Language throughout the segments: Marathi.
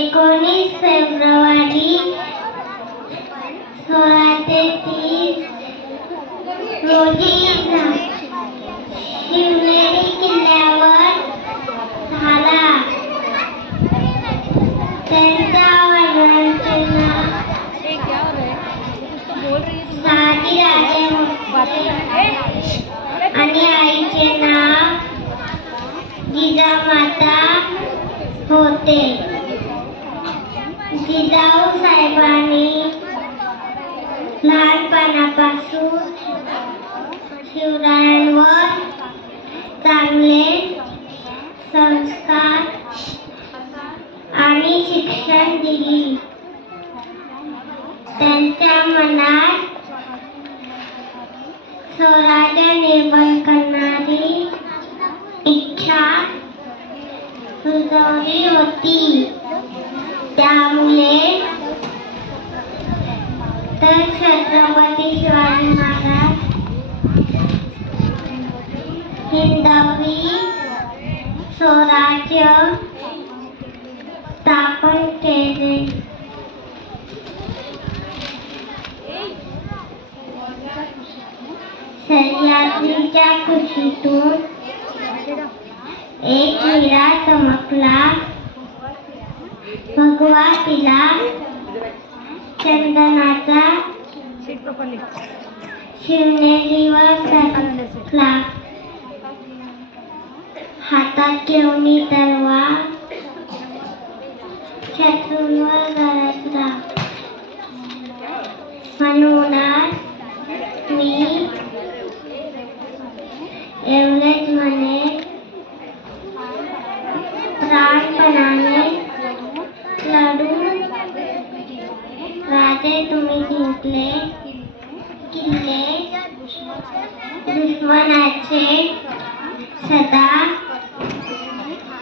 19 फेब्रुवारी 1630 रोजी शिवनेरी किल्ल्यावर झाला. त्यांच्या वडिलांचे नाव शहाजीराजे होते आणि आईचे नाव जिजामाता होते. जिजाऊ साहेबांनी लहानपणापासून शिवरायांवर चांगले संस्कार आणि शिक्षण दिली. त्यांच्या मनात स्वराज्य निर्माण करणारी इच्छा रुजवली होती. त्यामुळे तर छत्रपती शिवाजी महाराज हिंदवी स्वराज्य स्थापन केले. सह्याद्रीच्या कुशीतून एक हिरा चमकला. भगवा तिला चंदनाचा शिवनेरीवर धरला. हातात घेऊन तलवार शत्रूंवर गरजला. म्हणूनच मी एवढेच म्हणे, प्राणपणाने लढून राजे तुम्ही जिंकले. किल्ले दुश्मनाचे सदा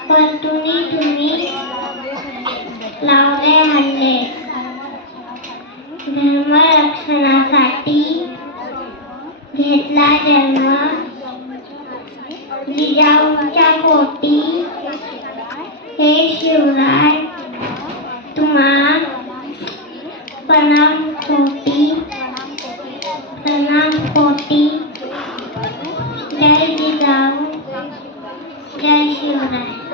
परतुनी तुम्ही लावले हल्ले. धर्मरक्षणासाठी घेतला जन्म. जिजाऊंच्या पोटी हे शिवराय तुम्हा प्रणाम कोटी. जय जिजाऊ, जय शिवराय.